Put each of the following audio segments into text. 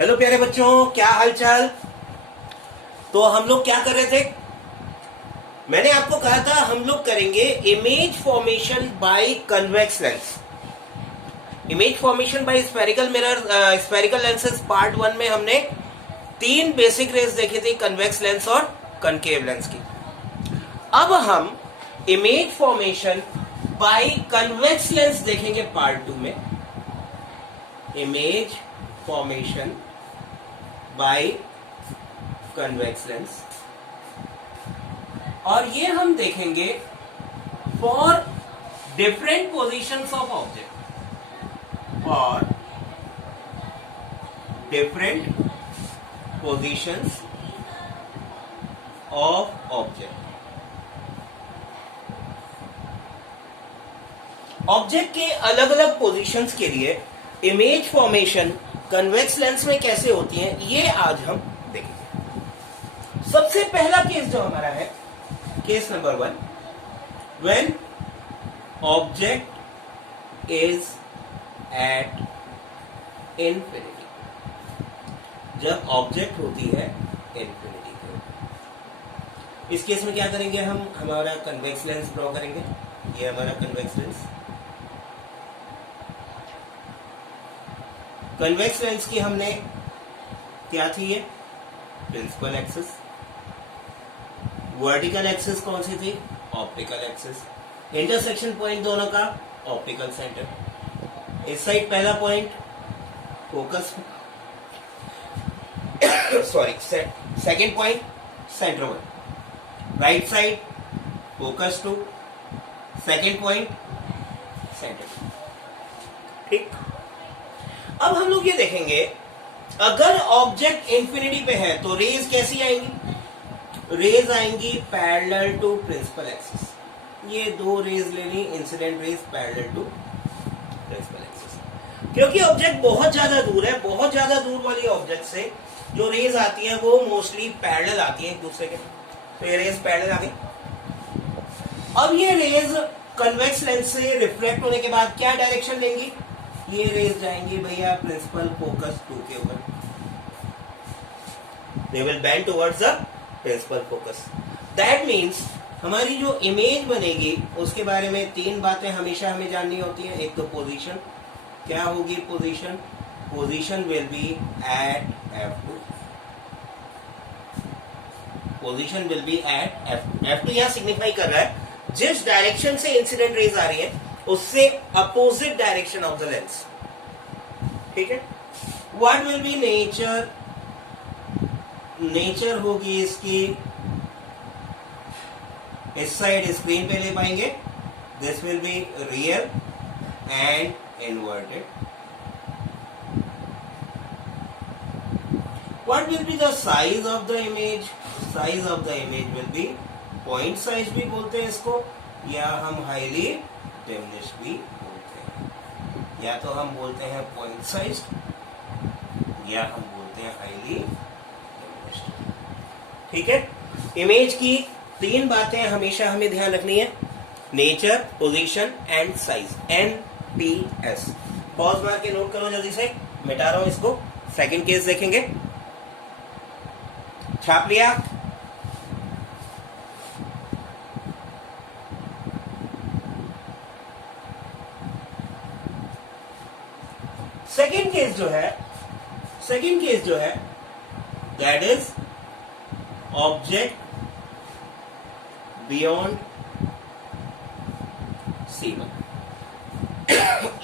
Hello प्यारे बच्चों, क्या हालचाल। तो हम लोग क्या कर रहे थे? मैंने आपको कहा था हम लोग करेंगे image formation by convex lens. Image formation by spherical mirror, spherical lenses part 1 में हमने 3 बेसिक रेस देखी थी, कन्वेक्स लेंस और कनकेव लेंस की। अब हम image formation by convex lens देखेंगे पार्ट 2 में। Image formation by convex lens, और ये हम देखेंगे for different positions of object, for different positions of object. Object के अलग अलग पोजीशंस के लिए इमेज फॉर्मेशन कन्वेक्स लेंस में कैसे होती है, ये आज हम देखेंगे। सबसे पहला केस जो हमारा है, case number 1, when object is at infinity. जब ऑब्जेक्ट होती है इंफिनिटी पे, इस केस में क्या करेंगे हम? हमारा कन्वेक्स लेंस ड्रॉ करेंगे। ये हमारा कन्वेक्स लेंस। कन्वेक्स लेंस की हमने क्या थी? ये प्रिंसिपल एक्सिस। वर्टिकल एक्सिस कौन सी थी? Optical axis. इंटरसेक्शन पॉइंट दोनों का ऑप्टिकल सेंटर। इस साइड पहला point focus, sorry second point centre 1। Right side focus 2, second point centre. ठीक। अब हम लोग ये देखेंगे, अगर ऑब्जेक्ट इंफिनिटी पे है तो रेज कैसी आएंगी? रेज आएंगी पैरेलल टू प्रिंसिपल एक्सिस। ये 2 रेज लेनी, incident rays parallel to principal axis. क्योंकि ऑब्जेक्ट बहुत ज्यादा दूर है, बहुत ज्यादा दूर वाली ऑब्जेक्ट से जो रेज आती है वो मोस्टली पैरेलल आती है एक दूसरे के, तो ये रेज पैरेलल आ गई। अब ये रेज कन्वेक्स लेंस से रिफ्लेक्ट होने के बाद क्या डायरेक्शन लेंगी? ये रेज जाएंगी भैया प्रिंसिपल फोकस 2 के ऊपर। They will bend towards the principal focus. That means हमारी जो इमेज बनेगी उसके बारे में 3 बातें हमेशा हमें जाननी होती है। एक तो पोजीशन, क्या होगी position? Position will be at F2। Position will be at F2। F2 यहां सिग्निफाई कर रहा है जिस डायरेक्शन से इंसिडेंट रेज आ रही है उससे opposite direction of the lens. ठीक है। What will be nature? Nature होगी इसकी, इस साइड स्क्रीन पे ले पाएंगे, this will be real and inverted. What will be the size of the image? Size of the image will B, point size भी बोलते हैं इसको, या हम हाईली डिमिनिश्ड भी बोलते हैं। या तो हम बोलते हैं पॉइंट साइज, या हम बोलते हैं हाईली डिमिनिश्ड। ठीक है। इमेज की 3 बातें हमेशा हमें ध्यान रखनी है, nature, position and size. NPS। Pause मार के नोट करो जल्दी से, मिटा रहा हूं इसको। सेकंड केस देखेंगे, छाप लिया? सेकेंड केस जो है that is object beyond C1।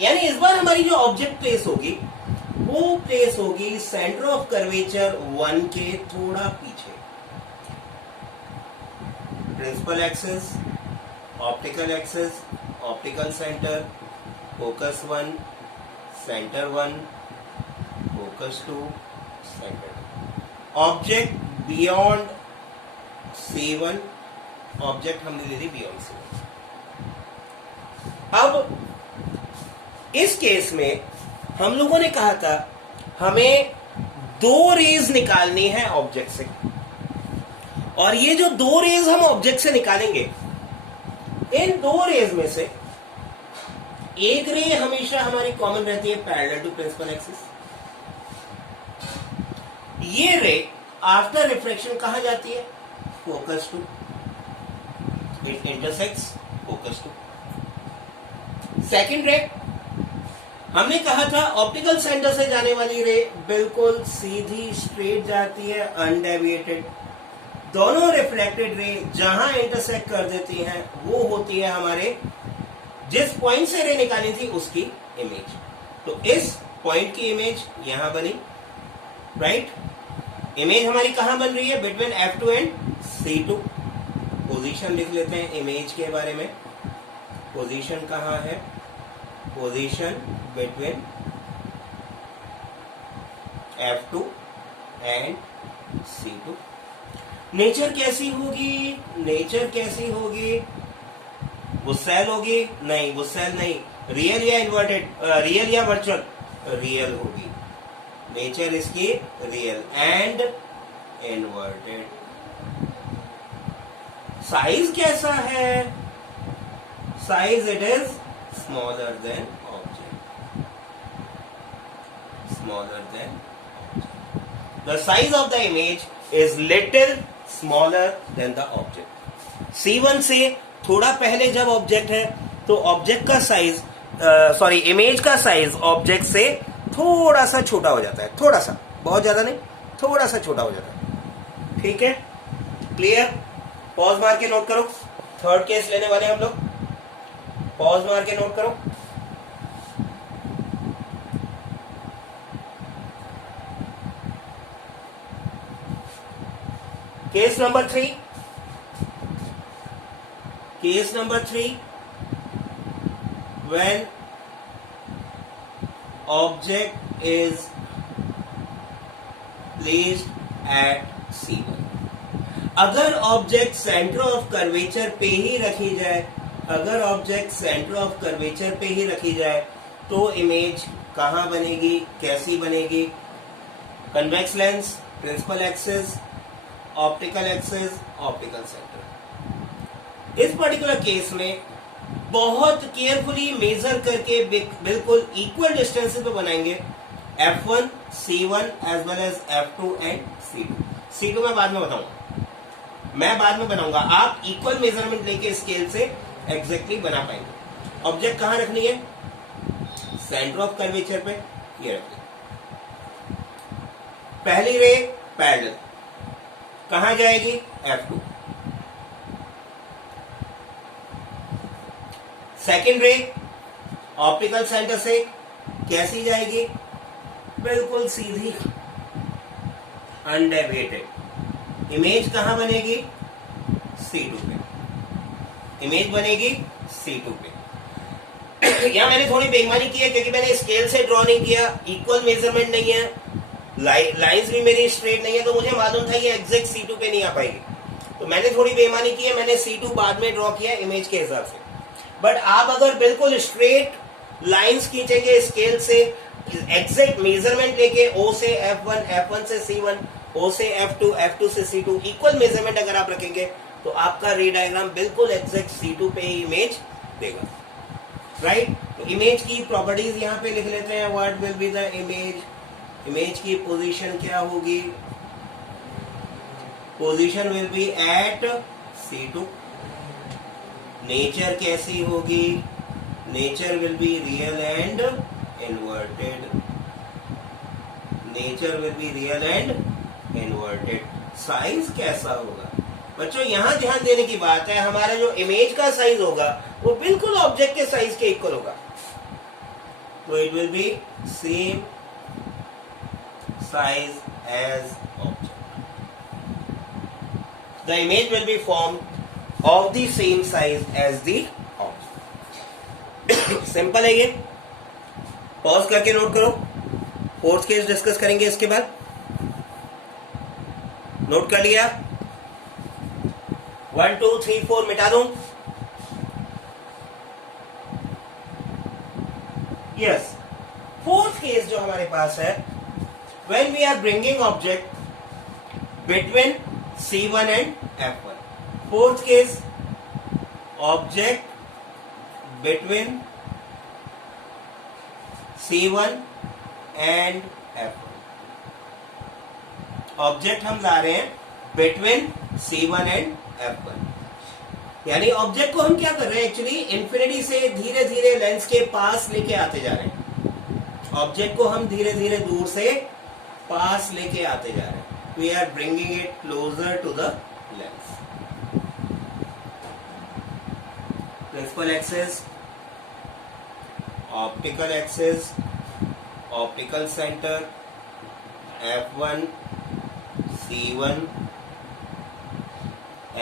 यानी इस बार हमारी जो ऑब्जेक्ट प्लेस होगी वो प्लेस होगी सेंटर ऑफ कर्वेचर 1 के थोड़ा पीछे। Principal axis, optical axis, optical centre, focus 1, centre 1, focus 2, centre 2। Object beyond C1, object हमने ले ली बियॉन्ड C1। अब इस केस में हम लोगों ने कहा था हमें 2 रेज निकालनी है ऑब्जेक्ट से, और ये जो 2 रेज हम ऑब्जेक्ट से निकालेंगे, इन 2 रेज में से एक रे हमेशा हमारी कॉमन रहती है पैरेलल टू प्रिंसिपल एक्सिस, ये रे आफ्टर रिफ्रैक्शन कहाँ जाती है? Focus two, it intersects focus two. Second ray, हमने कहा था ऑप्टिकल सेंटर से जाने वाली रे बिल्कुल सीधी स्ट्रेट जाती है, अनडेविएटेड। दोनों रिफ्लेक्टेड रे जहां इंटरसेक्ट कर देती हैं वो होती है हमारे जिस पॉइंट से रे निकाली थी उसकी इमेज। तो इस पॉइंट की इमेज यहां बनी, राइट। इमेज हमारी कहां बन रही है? Between F2 and C2। Position लिख लेते हैं इमेज के बारे में। पोजीशन कहां है? Position between F2 and C2। Nature कैसी होगी? नेचर कैसी होगी? वो सेल होगी? नहीं, वो सेल नहीं। रियल या इन्वर्टेड? रियल या वर्चुअल? रियल होगी। नेचर इसकी रियल एंड इन्वर्टेड। साइज कैसा है? Size it is smaller than object, smaller than object. The size of the image is little smaller than the object. C1 से थोड़ा पहले जब ऑब्जेक्ट है तो ऑब्जेक्ट का साइज, सॉरी इमेज का साइज ऑब्जेक्ट से थोड़ा सा छोटा हो जाता है, थोड़ा सा, बहुत ज्यादा नहीं, थोड़ा सा छोटा हो जाता है। ठीक है, क्लियर? पॉज मार के नोट करो। थर्ड केस लेने वाले हम लोग। पॉज मार के नोट करो। Case number 3। Case number 3, when object is placed at C1। अगर ऑब्जेक्ट सेंटर ऑफ कर्वेचर पे ही रखी जाए, अगर ऑब्जेक्ट सेंटर ऑफ कर्वेचर पे ही रखी जाए तो इमेज कहां बनेगी, कैसी बनेगी? Convex lens, principal axis, optical axis, optical centre. इस पर्टिकुलर केस में बहुत केयरफुली मेजर करके बिल्कुल इक्वल डिस्टेंस पे बनाएंगे F1, C1 as well as F2 and C2। C2 मैं बाद में बताऊंगा, मैं बाद में बनाऊंगा। आप इक्वल मेजरमेंट लेके स्केल से एग्जैक्टली बना पाएंगे। ऑब्जेक्ट कहां रखनी है? सेंटर ऑफ कर्वेचर पे ये रखनी। पहली रे पैरेलल कहां जाएगी? F2। Second ray optical centre से कैसी जाएगी? बिल्कुल सीधी, अनडेविएटेड। इमेज कहां बनेगी? C2 पे। इमेज बनेगी C2 पे। यहां मैंने थोड़ी बेईमानी की है क्योंकि मैंने स्केल से ड्रॉ नहीं किया, इक्वल मेजरमेंट नहीं है, लाइंस भी मेरी स्ट्रेट नहीं है, तो मुझे मालूम था ये एग्जैक्ट C2 पे नहीं आ पाएगी, तो मैंने थोड़ी बेईमानी की है, मैंने C2 बाद में ड्रॉ किया इमेज के हिसाब से। बट आप अगर बिल्कुल स्ट्रेट लाइंस खींचेंगे स्केल से, एग्जैक्ट मेजरमेंट लेके O से F1, F1 से C1, O से F2, F2 से C2, इक्वल मेजरमेंट अगर आप रखेंगे तो आपका रे डायग्राम बिल्कुल एग्जैक्ट C2 पे ही इमेज देगा, राइट। तो इमेज की प्रॉपर्टीज यहां पे लिख लेते हैं। What will be the image? Image की पोजीशन क्या होगी? Position will be at C2। Nature कैसी होगी? Nature will be real and inverted. Nature will be real and inverted. Size कैसा होगा? बच्चों यहां ध्यान देने की बात है, हमारा जो इमेज का साइज होगा वो बिल्कुल ऑब्जेक्ट के साइज के इक्वल होगा, तो it will be same size as object. The image will be form of the same size as the object। Simple है ये। पॉज करके नोट करो। फोर्थ केस डिस्कस करेंगे इसके बाद। नोट कर लिया? 1 2 3 4 मिटा दूं? यस। फोर्थ केस जो हमारे पास है, when we are bringing object between C1 and F1। Fourth case, object between C1 and F1। Object हम ला रहे हैं बिटवीन C1 एंड F1, यानी ऑब्जेक्ट को हम क्या कर रहे हैं, एक्चुअली इन्फिनिटी से धीरे धीरे लेंस के पास लेके आते जा रहे हैं। ऑब्जेक्ट को हम धीरे धीरे दूर से पास लेके आते जा रहे हैं। We are bringing it closer to the lens. Principal axis, optical axis, optical centre, F1, C1,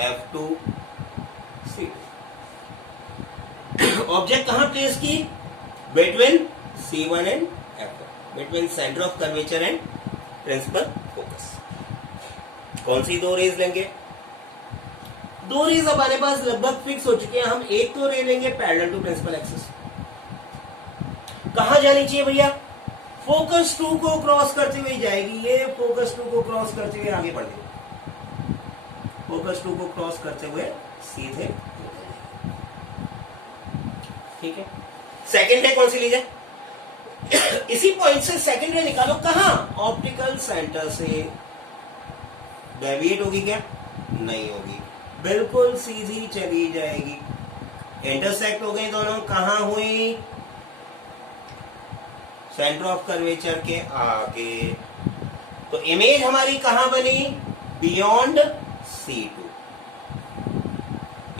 F2, C2। Object कहां प्लेस की, between C1 and F1, between centre of curvature and principal focus. कौन सी दो raise लेंगे, दो raise अब हमारे पास लगभग फिक्स हो चुके हैं। हम एक तो रे लेंगे पैरेलल टू प्रिंसिपल एक्सिस। कहां जानी चाहिए भैया, फोकस 2 को क्रॉस करते हुए जाएगी, ये फोकस 2 को क्रॉस करते हुए आगे बढ़ गई, फोकस 2 को क्रॉस करते हुए सीधे, ठीक है। सेकेंड रे कौन सी लीजिए, इसी पॉइंट से सेकेंड रे निकालो, कहां, ऑप्टिकल सेंटर से। डेविएट होगी क्या, नहीं होगी, बिल्कुल सीधी चली जाएगी। इंटरसेक्ट हो गई दोनों, कहां हुई, सेंटर ऑफ कर्वेचर के आगे। तो इमेज हमारी कहां बनी, बियॉन्ड C2।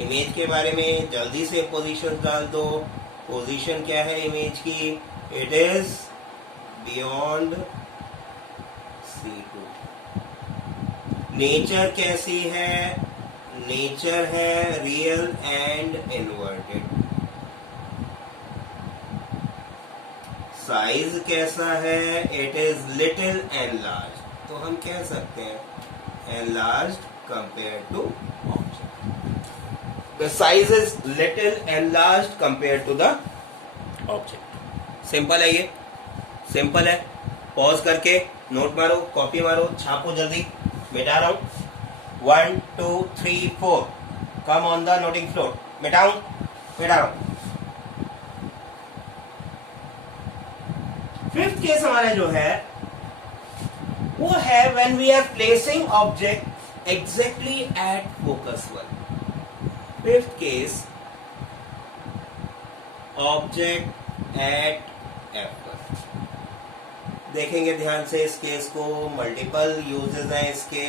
इमेज के बारे में जल्दी से पोजीशन डाल दो। पोजीशन क्या है इमेज की, it is beyond C2। Nature कैसी है, नेचर है रियल एंड इन्वर्टेड। साइज कैसा है, it is little and large. तो हम कह सकते हैं enlarged compare to object. The size is little enlarged compare to the object. Simple है ये, सिंपल है। पॉज करके नोट मारो, कॉपी मारो, छापो जल्दी, मिटा रहा हूं। 1 2 3 4 come on the noting floor. मिटाऊं, मिटा रहा हूं। फिफ्थ केस हमारा जो है वो है when we are placing object exactly at focus 1। Fifth case, object at F1। देखेंगे ध्यान से इस केस को। मल्टीपल यूजेस हैं इसके,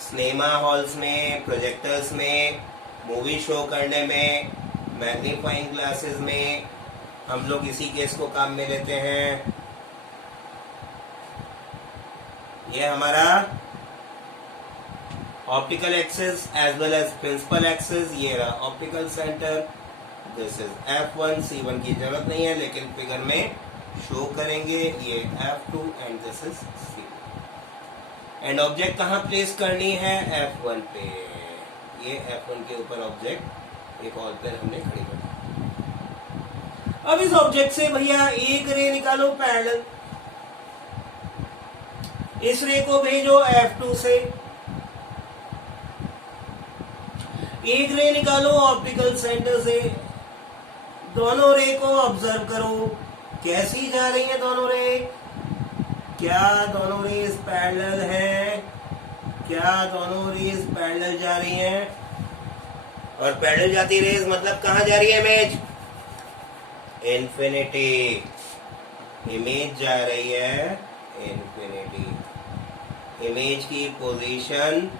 सिनेमा हॉल्स में, प्रोजेक्टर्स में, मूवी शो करने में, मैग्नीफाइंग ग्लासेस में हम लोग इसी केस को काम में लेते हैं। ये हमारा optical axis as well as principal axis. ये रहा optical centre, this is F1। C1 की जरूरत नहीं है लेकिन फिगर में शो करेंगे। ये F2 and this is C1। And object कहाँ प्लेस करनी है, F1 पे। ये F1 के ऊपर ऑब्जेक्ट एक ऑल पेयर हमने खड़ी कर दी। अब इस ऑब्जेक्ट से भैया एक रे निकालो पैरेलल, इस रे को भेजो F2 से। एक रे निकालो ऑप्टिकल सेंटर से। दोनों रे को ऑब्जर्व करो, कैसी जा रही है दोनों रे, क्या दोनों रेज पैरेलल है, क्या दोनों रेज पैरेलल जा रही हैं। और पैरेलल जाती रेज मतलब कहां जा रही है इमेज, इन्फिनिटी। इमेज जा रही है इन्फिनिटी। इमेज की पोजीशन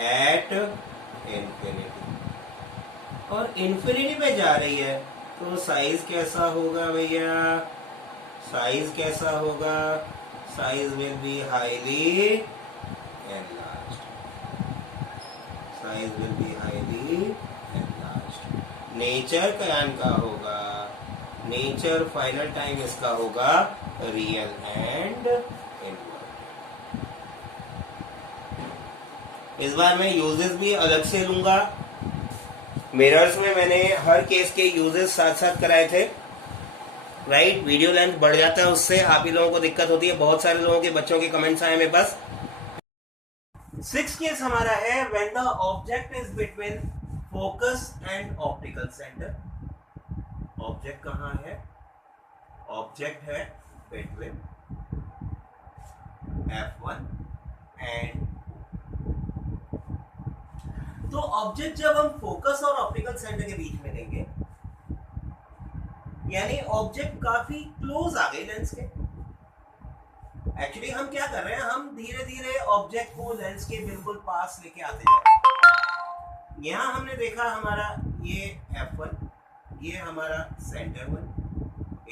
एट इन्फिनिटी, और इन्फिनिटी पे जा रही है तो साइज कैसा होगा भैया, साइज कैसा होगा, size will be highly enlarged. Size will be highly enlarged. Nature का होगा, नेचर फाइनल टाइम इसका होगा रियल एंड इनवर्ट। इस बार मैं यूजेस भी अलग से लूंगा। मिरर्स में मैंने हर केस के यूजेस साथ साथ कराए थे, राइट। वीडियो लेंथ बढ़ जाता है उससे, आप ही लोगों को दिक्कत होती है। बहुत सारे लोगों के बच्चों के कमेंट्स आए मेरे पास। 6th केस हमारा है when the object is between focus and optical centre. Object कहां है, ऑब्जेक्ट है बिटवीन F1 एंड तो ऑब्जेक्ट जब हम फोकस और ऑप्टिकल सेंटर के बीच में लेंगे यानी ऑब्जेक्ट काफी क्लोज आ गए लेंस के। एक्चुअली हम क्या कर रहे हैं, हम धीरे धीरे ऑब्जेक्ट को लेंस के बिल्कुल पास लेके आते जा रहे हैं। यहां हमने देखा हमारा ये F1, ये हमारा सेंटर 1,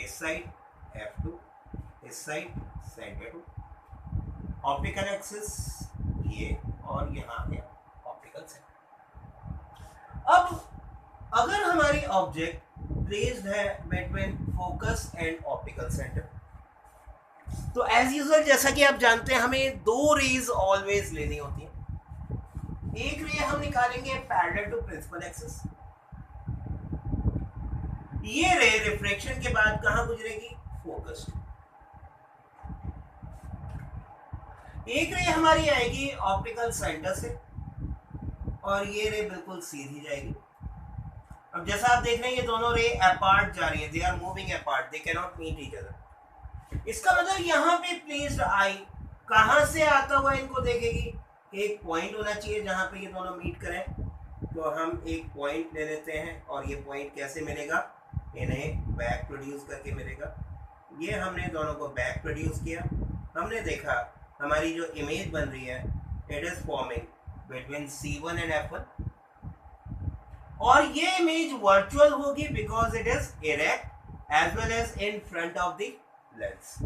इस साइड F2, इस साइड सेंटर 2, ऑप्टिकल एक्सिस ये और यहां आ गया ऑप्टिकल सेंटर। अब अगर हमारी ऑब्जेक्ट प्लेस्ड है between focus and optical centre, तो एज यूजुअल जैसा कि आप जानते हैं हमें दो रेज ऑलवेज लेनी होती है। एक रे हम निकालेंगे पैरेलल टू प्रिंसिपल एक्सिस, ये रे रिफ्रैक्शन के बाद कहां गुजरेगी, फोकस। एक रे हमारी आएगी ऑप्टिकल सेंटर से और ये रे बिल्कुल सीधी जाएगी। अब जैसा आप देख रहे हैं ये दोनों रे अपार्ट जा रही है, they are moving apart, they can not meet each other. इसका मतलब यहाँ पे प्लेस्ड आई कहां से आता हुआ इनको देखेगी, एक पॉइंट होना चाहिए जहां पे ये दोनों मीट करें। तो हम एक पॉइंट ले लेते हैं और ये पॉइंट कैसे मिलेगा, इन्हें बैक प्रोड्यूस करके मिलेगा। ये हमने दोनों को बैक प्रोड्यूस किया, हमने देखा हमारी जो इमेज बन रही है it is forming between C1 and F1 और ये इमेज वर्चुअल होगी because it is erect as well as in front of the lens.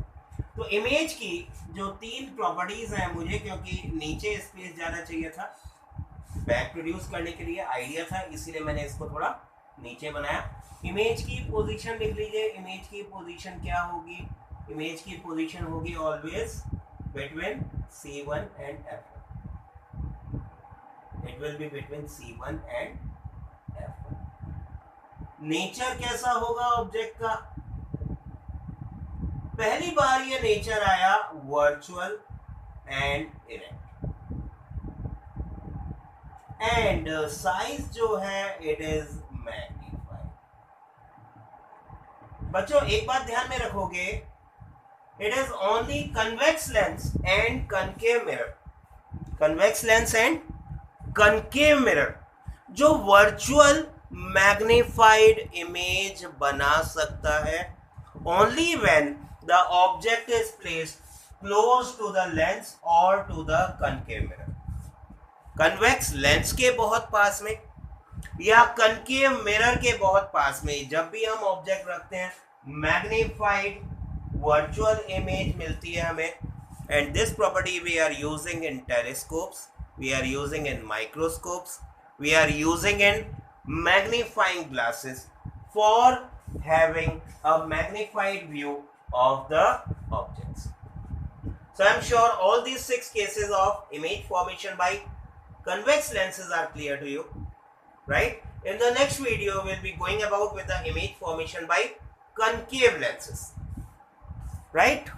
तो इमेज की जो तीन प्रॉपर्टीज हैं, मुझे क्योंकि नीचे स्पेस जाना चाहिए था बैक प्रोड्यूस करने के लिए आइडिया था, इसीलिए मैंने इसको थोड़ा नीचे बनाया। इमेज की पोजीशन लिख लीजिए, इमेज की पोजीशन क्या होगी, इमेज की पोजीशन होगी always between C1 and F1, it will be between C1 and F1। Nature कैसा होगा ऑब्जेक्ट का, पहली बार ये नेचर आया virtual and erect, and size जो है इट इज मैग्नीफाइड। बच्चों एक बात ध्यान में रखोगे, it is only convex lens and concave mirror, convex lens and concave mirror जो वर्चुअल मैग्नीफाइड इमेज बना सकता है only when the object is placed close to the lens और to the concave mirror. Convex lens के बहुत पास में या concave mirror के बहुत पास में जब भी हम ऑब्जेक्ट रखते हैं मैग्नीफाइड वर्चुअल इमेज मिलती है हमें। And this property we are using in telescopes, we are using in microscopes, we are using in magnifying glasses for having a magnified view of the objects. So I am sure all these 6 cases of image formation by convex lenses are clear to you, right? In the next video we will be going about with the image formation by concave lenses, right?